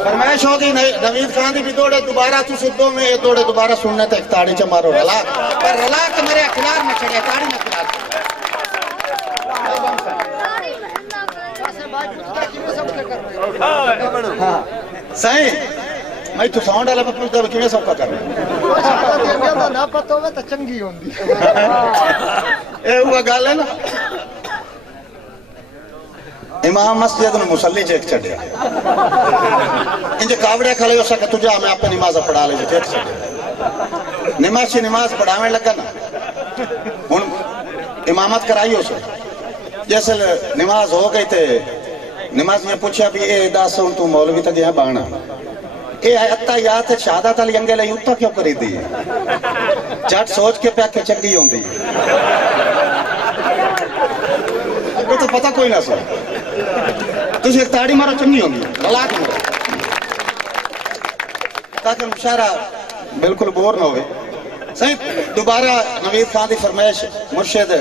فرمائش ہو دی نوید خان دی بھی دوڑے دوبارہ تو سدھو میں یہ دوڑے دوبارہ سننے تک تاڑی چا مارو رلا پر رلا کے میرے اخلاق میں چڑھے تاڑی میں اخلاق صحیح میں تو ساؤنڈ والا پہ پوچھتا ہوں کیوں سب کا کر رہے ہیں نہ پتہ ہوئے تو چنگی ہوں دی اے ہوا گال ہے نا امام مسجد میں مسلی چیک چڑھے انجھے کاوڑے کھلے ہو سکے تجھا میں آپ پہ نماز پڑھا لے جو چیک چڑھے نمازی نماز پڑھا میں لگا نا ان امامت کرائی ہو سکے جیسے نماز ہو گئی تھے نماز میں پوچھا بھی اے داسوں تو مولوی تا گیا بانا اے اتہ یاد ہے شہادت علی انگے لئی اتہ کیوں کری دی جٹ سوچ کے پیا کہ چنگی ہوں دی وہ تو پتہ کوئی نہ سو تجھے ایک تاڑی مارا چنگی ہوں دی رلاک مارا تاکہ مشاہرہ بالکل بور نہ ہوئے صحیح دوبارہ نوید خان دی فرمائش مرشد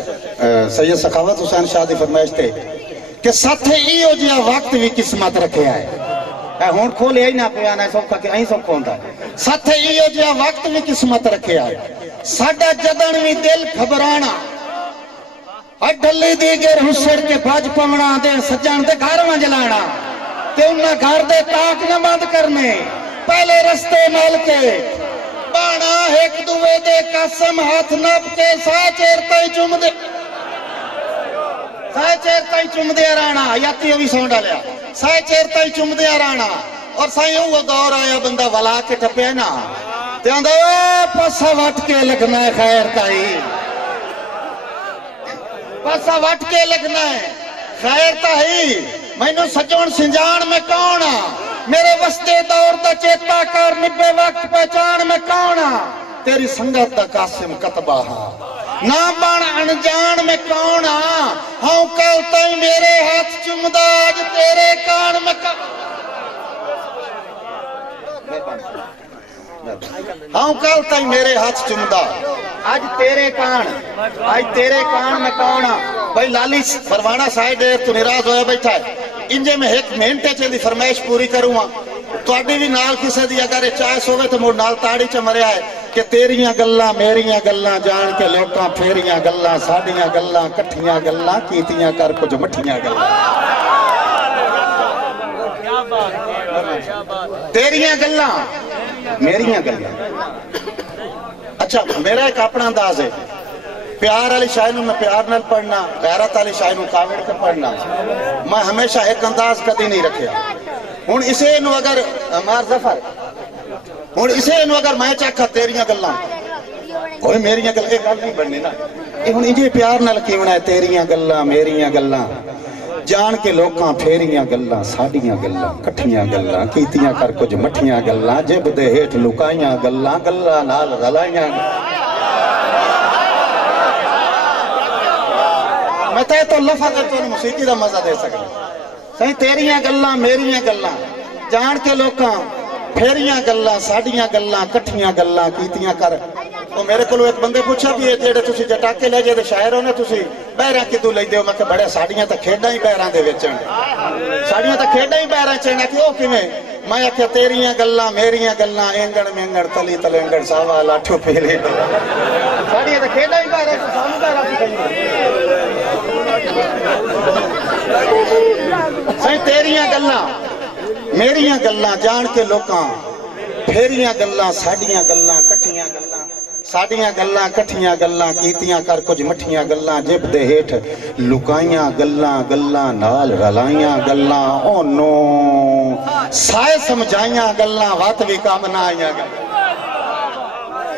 سید سخاوت حسین شاہ دی فرمائش تھے کہ ساتھے ایو جیا وقت بھی قسمت رکھے آئے ہون کھولے ہی نہ پیانا ہے سب کا کہ این سب کھوندا ہے ساتھے ایو جیا وقت بھی قسمت رکھے آئے ساڑھا جدن بھی دل گھبرانا اڈھلی دیگر حسڑ کے بھاج پونا دے سجان دے گھر میں جلانا کہ انہاں گھر دے تاک نہ بند کرنے پہلے رستے مال کے بانا ایک دوے دے قسم ہاتھ نب کے سائے چیرتا ہی چم دے سائے چیرتا ہی چم دے رانا یاتی ہوئی سونڈا لیا سائے چیرتا ہی چم دے رانا اور سائے وہ دور آیا بندہ ولا کے ٹپے نا تیان دے پسا وٹ کے لگنا ہے خیر تائی پسا وٹ کے لگنا ہے خیر تائی میں نو سجون سنجان میں کونا میرے وستے دور دا چیتا کر نبے وقت پہچان میں کونا تیری سنگت دا قاسم کتبہ نہ بان انجان میں کونا ہوں کلتا ہی میرے ہاتھ چمدہ آج تیرے کان میں ہوں کلتا ہی میرے ہاتھ چمدہ آج تیرے کان میں کونا بھائی لالی پروانہ سائیڈ ہے تو نراز ہویا بیٹھا ہے انجے میں ایک منٹے چلی فرمائش پوری کروں ہاں تو ابھی بھی نال کسے دی اگر چائے سوگے تو مور نال تاڑی چا مریا ہے کہ تیریاں گلاں میریاں گلاں جان کے لوٹاں پھیریاں گلاں ساڑیاں گلاں کٹھیاں گلاں کیتیاں کر کچھ مٹھیاں گلاں تیریاں گلاں میریاں گلاں اچھا میرا ایک اپنا انداز ہے پیار علی شاہنوں میں پیار نل پڑھنا غیرت علی شاہنوں کاوڑ کے پڑھنا میں ہمیشہ ایک انداز کدی نہیں رکھیا ہون اسے انہوں اگر مار ظفر ہون اسے انہوں اگر میں چاکھا تیریاں گلاں کوئی میریاں گلاں ایک گل نہیں بڑھنی نا ہون انجھے پیار نل کیونا ہے تیریاں گلاں میریاں گلاں جان کے لوکاں پھیریاں گلاں ساڑیاں گلاں کٹھیاں گلاں کیتیاں کر کچھ مٹھیاں گلاں جب دے ہیٹ لکائیاں گلاں گلاں نال رلائیاں میں تے تو لفظ ہے تو موسیقی دا مزہ دے سکتا صحیح تیریاں گلاں میریاں گلاں جان کے لوکاں پھیریاں گلاں ساڑیاں گلاں کٹھیاں گلاں کیتیاں کر تو میرے کو ایک بندے پوچھا بھی ہے جیڑے تسی جٹاکے لے جے شاعروں نے تسی بہراں کدوں لئی دیو میں کہ بڑے ساڑیاں تے کھیڈاں ہی بہراں دے وچ ساڑیاں تے کھیڈاں ہی بہراں چنا کہ او کیویں میں کہ تیریاں گلاں میریاں گلاں اینگڑ مینگڑ تلی تلنگڑ ساوا لاٹھو پیلی ساڑیاں تے کھیڈاں ہی بہراں تے سانو بہراں سائیں تیریاں گلاں میریاں گلاں جان کے لوکاں پھیریاں گلاں ساڑیاں گلاں کٹھیاں گلاں ساڑیاں گلاں کٹھیاں گلاں کیتیاں کر کچھ مٹھیاں گلاں جب دے ہیٹھ لکائیاں گلاں گلاں نال رلائیاں گلاں او نو سائے سمجھائیاں گلاں وات بھی کام نہ آئیاں گلاں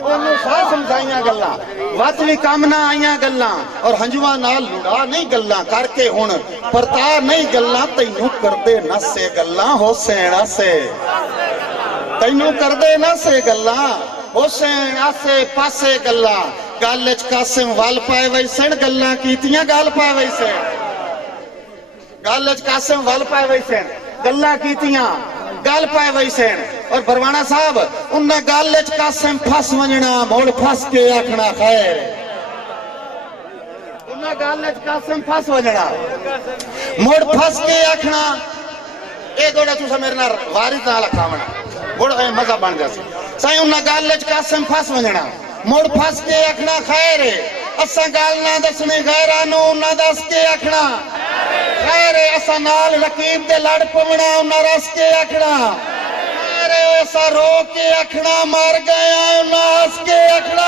او نو سائے سمجھائیاں گلاں وات بھی کام نہ آئیاں گلاں اور ہنجواں نال لڑا نہیں گلاں کر کے ہون پرتا نہیں گلاں تینوں کردے نہ سے گلاں ہو سینہ سے تینوں کردے نہ سے گلاں حسین آسے پاسے گلاں گالچ قاسم وال پائے ویسن گلاں کیتیاں گال پائے ویسن گالچ قاسم وال پائے ویسن گلاں کیتیاں گال پائے ویسن اور بروانہ صاحب انہا گالچ قاسم پھاس ونجنا موڑ پھاس کے آکھنا خیر انہا گالچ قاسم پھاس ونجنا موڑ پھاس کے آکھنا اے دوڑا تُسا میرے نال وارث نال کھاونا بڑا مزہ بن جاسی سائیں انہاں گال وچ قاسم پھس ونجنا مڑ پھس کے اکھنا خیر ہے اساں گال نہ دسنے غیرانو نہ دس کے اکھنا خیر ہے اساں نال رقیب دے لڑ پونا انہاں رس کے اکھنا خیر ہے اساں رو کے اکھنا مر گیا انہاں ہس کے اکھنا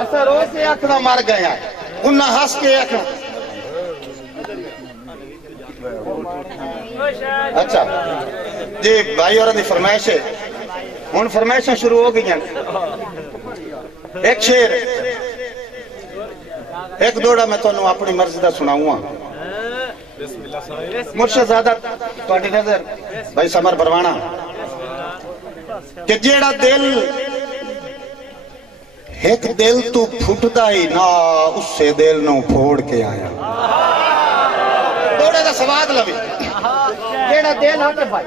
اساں رو کے اکھنا مر گیا انہاں ہس کے اکھنا اچھا جی بھائی اور دی فرمائش ہے ان فرمائشیں شروع ہو گئی ہیں ایک شعر ایک دوڑا میں تو انہوں اپنی مرضی دا سناؤں ہاں مرشد زادہ توڑی نظر بھائی سمر بروانا کہ جیڑا دل ایک دل تو پھٹدا ہی نہ اس سے دل نو پھوڑ کے آیا دوڑے دا سواد لوی جیڑا دل ہاتھ بھائی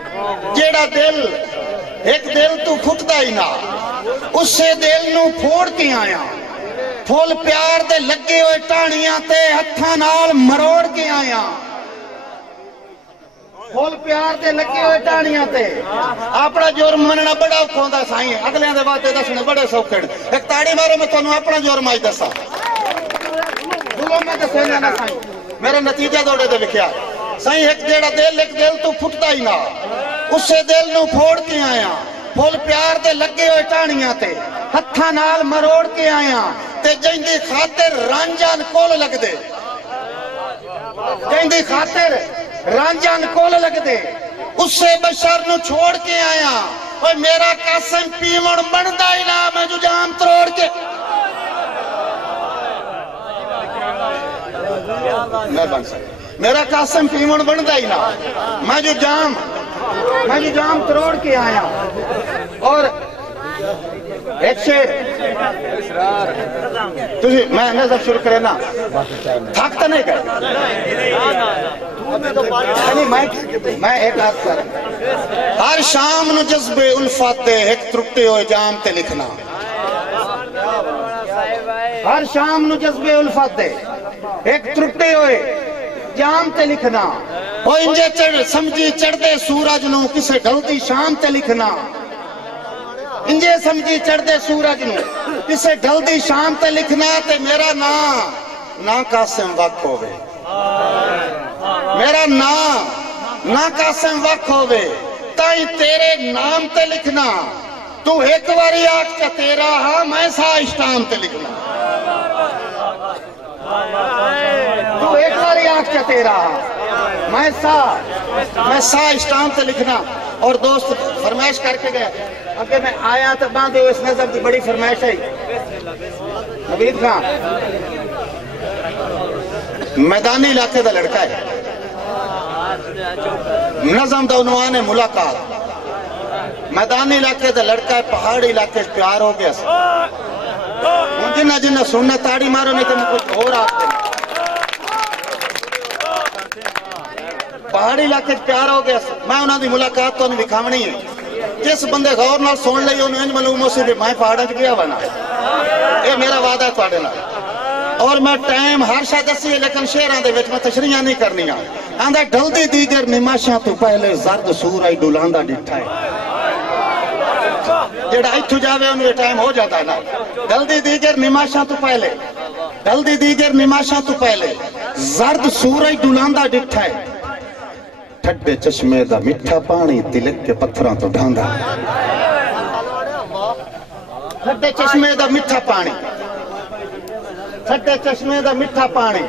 جیڑا دل ایک دل تو پھٹدا ہی نہ اس سے دل نو پھوڑ کے آیا پھول پیار دے لگے ہوئے ٹانیاں تے ہتھاں نال مروڑ کے آیا پھول پیار دے لگے ہوئے ٹانیاں تے اپنا جرم مننا بڑا کھوندا سائیں اگلے دے بات دسنے بڑے سوکھڑ ایک تاڑی مارو میں تانوں اپنا جرم آئی دسا دلوں میں دسے نہ سائیں میرا نتیجہ دوڑے دے لکھیا سائیں ایک دل تو پھٹدا ہی نہ اس سے دل نو پھوڑ کے آیا پھول پیار دے لگے ہوئے ٹانیاں تے ہتھاں نال مروڑ کے آیا تے جیندی خاطر رانجان کول لگ دے جیندی خاطر رانجان کول لگ دے اس سے بشر نو چھوڑ کے آیا اور میرا قاسم پیمن بندا ہی نہ میں جو جام تروڑ کے میں بن سکتا میرا قاسم پیمن بندا ہی نہ میں جو جام تروڑ کے آیا اور ایک شعر تجھے میں نظر شروع کرے نا تھاکتا نہیں کر میں ایک ہاتھ کر ہر شام نو جذب الفت دے ایک ترٹے ہوئے جام تے لکھنا ہر شام نو جذب الفت دے ایک ترٹے ہوئے جام تے لکھنا وہ انجے سمجھی چڑھ دے سورج نو کسے ڈھلتی شام تے لکھنا انجے سمجھی چڑھ دے سورج نو کسے ڈھلتی شام تے لکھنا تے میرا نا قاسم وقت ہوئے میرا نا قاسم وقت ہوئے تائیں تیرے نام تے لکھنا تو ایک واری آگ کا تیرا ہاں میں سا اشتام تے لکھنا تو ایک واری آگ کا تیرا میں سا اشتام تے لکھنا اور دوست فرمائش کر کے گئے اگر میں آیا تو باندھے ہو اس نظر کی بڑی فرمائش ہے نوید خان میدانی علاقے دا لڑکا ہے نظم دا عنوان ہے ملاقات میدانی علاقے دا لڑکا ہے پہاڑی علاقے پیار ہو گیا جنہ سننا تاڑی مارو نہیں تو میں کچھ ہو رہا پہاڑی علاقے پیار ہو گیا میں انہوں دی ملاقات تو انہیں دکھاونی ہے جس بندے غور نال سن لئی انہوں انج معلوم ہو سی بھی میں پہاڑا گیا بنا یہ میرا وعدہ ہے تواڈے نال اور میں ٹائم ہر شاہ دسی ہے لیکن شعراں دے وچ میں تشریحاں نہیں کرنی آندا ڈھلدی دیگر نماشاں تو پہلے زرد سور آئی ڈولاندا ڈٹھا ہے جڑا ایتھوں جاوے انہوں یہ ٹائم ہو جاتا ہے نا ڈھلدی دیگر نماشاں تو پہلے زرد سور آئی ڈولاندا ڈٹھا ہے ٹھڈے چشمے دا مٹھا پانی تلک کے پتھراں تو ڈھاندا ٹھڈے چشمے دا مٹھا پانی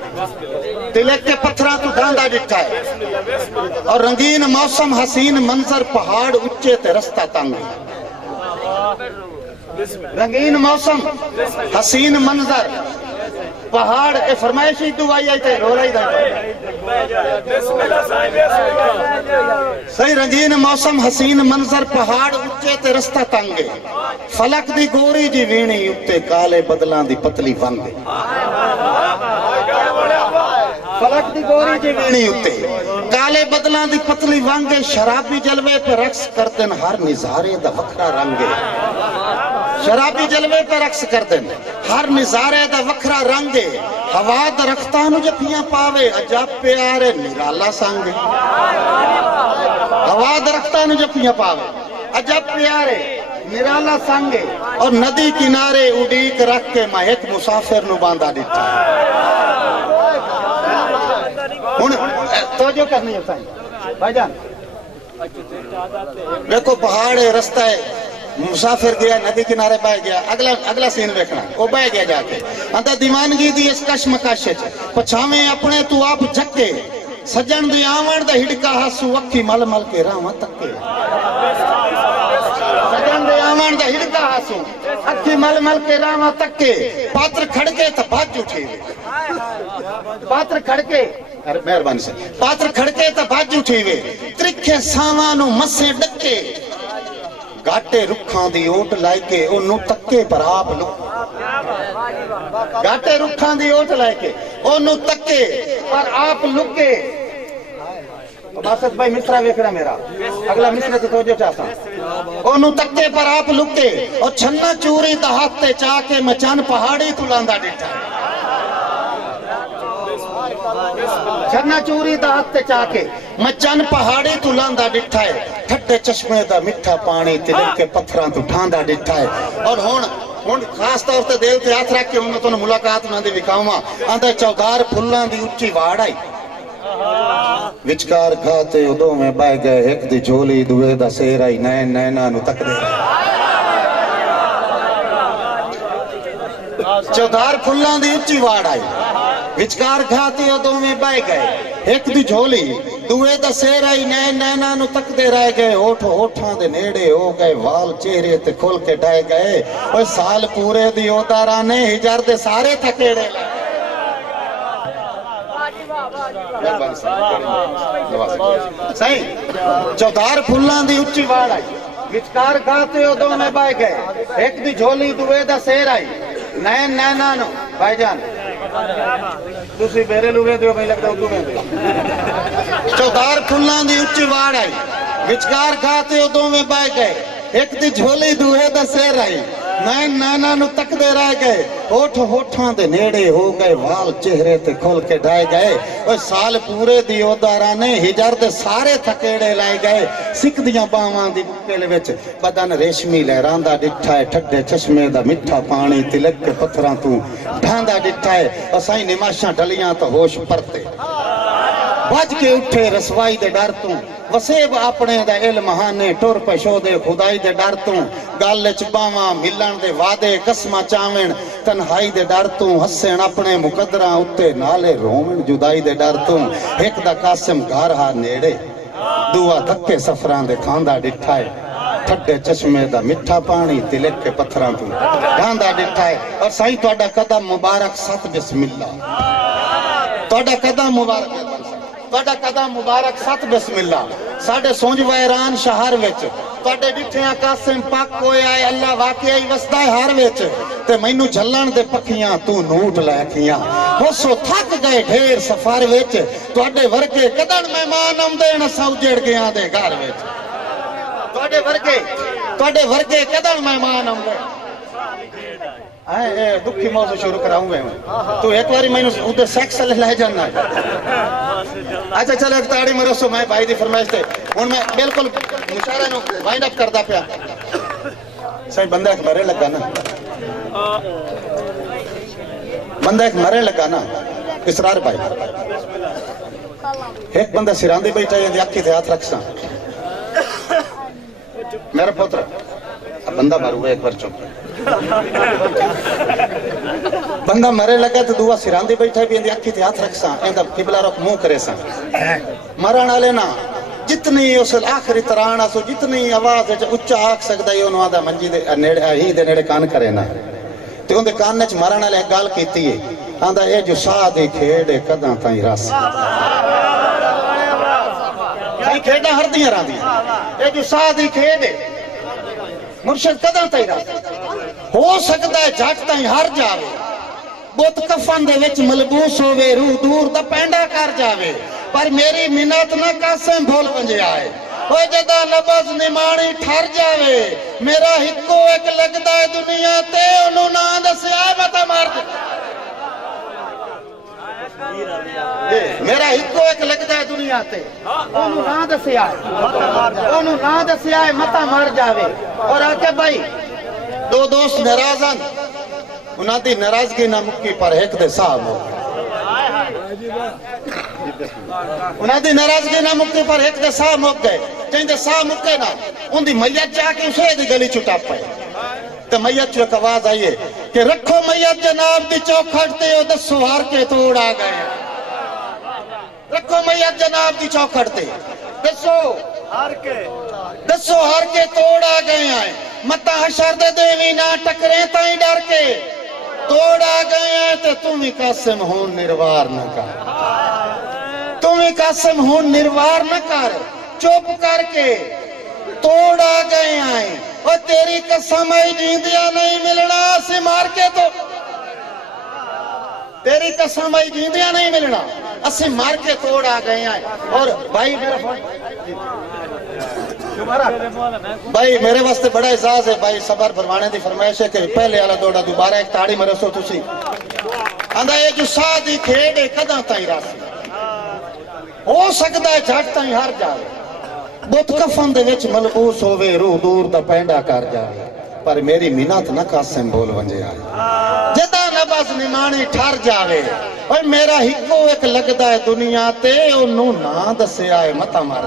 تلک کے پتھراں تو ڈھاندا ڈٹھا ہے اور رنگین موسم حسین منظر پہاڑ اچھے تے رستہ تنگ رنگین موسم حسین منظر پہاڑ اے فرمائشی دعائی آئی تے رولائی دا صحیح رنگین موسم حسین منظر پہاڑ اچھے تے رستہ تنگے فلک دی گوری جی وینی اتے کالے بدلان دی پتلی وانگے فلک دی گوری جی وینی اتے کالے بدلان دی پتلی وانگے شرابی جلوے پہ رقص کردن ہر نظارے دا وکھرا رنگے شرابی جلوے پہ رقص کر دیں ہر نظارے دا وکھرا رنگ ہے ہوا درختاں نو جفیاں پاوے عجب پیارے نرالا سنگ ہوا درختاں نو جفیاں پاوے عجب پیارے نرالا سنگ اور ندی کنارے اڈیک رکھ کے میں ایک مسافر نو باندھا دیتا توجہ کرنی ہے بھائی جان دیکھو پہاڑ ہے رستہ ہے مسافر گیا ندی کنارے بہ گیا اگلا سین دیکھنا وہ بہ گیا جا کے اندر دیوانگی دی اس کشمکش پچھاویں اپنے تو آپ جھکے سجن دی آوان دا ہڑکا ہاسو اکھی مل مل کے راواں تکے سجن دی آوان دا ہڑکا ہاسو اکھی مل مل کے راواں تکے پاتر کھڑکے تا بھاج اٹھے پاتر کھڑکے مہربانی سے پاتر کھڑکے تا بھاج اٹھے ترکھے ساوانو مسے ڈکے گاٹے رکھاں دی اوٹ لائے کے انہوں تکے پر آپ لو گاٹے رکھاں دی اوٹ لائے کے انہوں تکے پر آپ لکے باسط بھائی مصرہ ویکھنا میرا اگلا مصرہ سے توجہ چاہتا ہوں انہوں تکے پر آپ لکے اور چھنا چوری دہاتے چاہ کے مچان پہاڑی تلاندہ دیتا ہے چھنا چوری دہاتے چاہ کے مچان پہاڑی تلاندہ ڈٹھا ہے ٹھٹے چشمے دا مٹھا پانی تلک کے پتھران تو ٹھاندہ ڈٹھا ہے اور ہون خاص طور تے دیو تے ہاتھ رکھ کے انہوں تو ملاقات نہ دے وکھاؤں اندر چودار پھلان دی اچھی واڑ آئی وچکار گھاتے ادو میں بائے گئے ایک دی جھولی دوے دا سیر آئی نین نینا نو تک دے چودار پھلان دی اچھی واڑ آئی وچکار گھاتے ادو میں بائے گئے ایک دی جھولی دوے دا سیر آئی نین نینا نو تک دے رہ گئے ہوٹھاں دے نیڑے ہو گئے وال چہرے تے کھول کے ڈائے گئے اور سال پورے دی اوتارانے ہجار دے سارے تھکیڑے صحیح چودار پھلان دی اچھی واڑ آئی وچکار گھاتے ادو میں بائے گئے ایک دی جھولی دوے دا سیر آئی نین نینا نو بھائی جان دوسری بیرے لوگے دیو بھائی لگتا ہوں تو میں چودار پھلان دی اچھی واڑ آئی وچکار کھاتے ہو دو میں بائے گئے ایک دی جھولی دوہے دا سیر آئی نین نینا نو تک دے رہ گئے ہوٹھاں دے نیڑے ہو گئے وال چہرے تے کھول کے ڈائے گئے اور سال پورے دی اوتارانے ہجار دے سارے تھکیڑے لائے گئے سکھ دیاں باواں دی بکیلے وچ بدن ریشمی لہراندہ ڈٹھا ہے ٹھڈے چشمے دا مٹھا پانی تلک کے پتھراں تو ڈھاندہ ڈٹھا ہے اور سائیں نماشاں ڈلیاں تو ہوش پرتے بج کے اٹھے رسوائی دے ڈر تو وسیب اپنے دا علم ہانے ٹور پشو دے خدائی دے ڈر تو گالے چپاواں ملن دے وعدے قسمہ چاوین تنہائی دے ڈر تو حسین اپنے مقدراں اتے نالے رومن جدائی دے ڈر تو ایک دا قاسم گھارہا نیڑے دعا دھکے سفران دے کھاندہ ڈٹھا ہے ٹھڈے چشمے دا مٹھا پانی تلک کے پتھران تو کھاندہ ڈٹھا ہے اور سائیں توڑا قدم مبارک ست بسم اللہ توڑا قدم مبارک توڑا قدم مبارک ست بسم اللہ ساڑھے سونج ویران شہر ویچ توڑے ڈٹھیاں قاسم پاک کوئی آئے اللہ واقعی وسدائے ہار ویچ تے مینو جھلن دے پکھیاں تو نوٹ لائکیاں وہ سو تھک گئے ڈھیر سفار ویچ توڑے ورگے قدن مہمان امدین ساو جڑ گیاں دے گھر ویچ توڑے ورگے قدن مہمان امدین دکھی موضوع شروع کراؤں گے تو ایک باری میں ادھر سیکس لے جانا اچھا چلو ایک تاڑی میں رسو میں بھائی دی فرمائش تے ان میں بالکل مشارہ نو وائنڈ اپ کردہ پیا صحیح بندہ ایک مرے لگا نا بندہ ایک مرے لگا نا اسرار بھائی ایک بندہ سراندی بیٹھا ہے اکھی تھے ہاتھ رکھ سا میرا پوتر بندہ مارو ہوئے ایک بار چوک بندہ مرے لگا تو دعا سراندی بیٹھا بھی اندھی اکھی تھی ہاتھ رکھ سا اندھا قبلہ رکھ منہ کرے سا مرانا لینا جتنی اس آخری ترانا سو جتنی آواز ہے اچھا آکھ سکتا ہے انہوں آدھا منجی دے نیڑے کان کرے نا تو اندھے کان نچ مرانا لے گال کیتی ہے اندھا اے جو سادے کھیڑے قداں تائیں راس کھیڑا ہر دیاں رہا دیا اے جو سادے کھیڑے مرشد قداں تائیں راس ہو سکتا ہے جھاٹتا ہی ہر جاوے بہت کفن دے وچ ملبوس ہوئے روح دور دا پینڈا کر جاوے پر میری منت نہ قاسم بھول بنجے آئے وہ جدا نبض نمانی ٹھر جاوے میرا ہکو ایک لگدا ہے دنیا تے انہوں نہ دسیا متا مار دے میرا ہکو ایک لگدا ہے دنیا تے انہوں نہ دسیا ہے متا مار جاوے اور آکے بھائی دو دوست ناراضن انہاں دی ناراضگی نہ مکی پر ایک دے صاحب ہو انہاں دی ناراضگی نہ مکی پر ایک دے صاحب مک گئے جن دے صاحب مکے نا ان دی میت جا کے اسے دی گلی چٹا پائے تو میت جو ایک آواز آئیے کہ رکھو میت جناب دی چوکھٹ تے او دسو ہار کے توڑ آ گئے رکھو میت جناب دی چوکھٹ تے دسو ہار کے توڑ آ گئے ہیں متا حشر دے دیوی نہ ٹکرے تائیں ڈر کے توڑ آ گئے ہیں تے تمہیں قاسم ہون نروار نہ کر نروار نہ کر چپ کر کے توڑ آ گئے ہیں اور تیری قسم آئی جیندیاں نہیں ملنا سے مار کے تو تیری قسم آئی جیندیاں نہیں ملنا اسے مار کے توڑ آ گئے ہیں اور بھائی میرے واسطے بڑا احساس ہے بھائی صبر فرمانے دی فرمائش ہے کہ پہلے والا دوڑا دوبارہ ایک تاڑی میں رسو تسی آندھا یہ جو سادی کھیڑ ہے کداں تائیں راسی ہو سکتا ہے جھٹ تائیں ہر جاوے بت کفن دے وچ ملبوس ہووے روح دور دا پینڈا کر جاوے پر میری منت نہ قاسم بول ونجے آئے جدا نبض نمانی ٹھر جاوے اور میرا ہکو ایک لگدا ہے دنیا تے انہوں نہ دسے آئے متا مار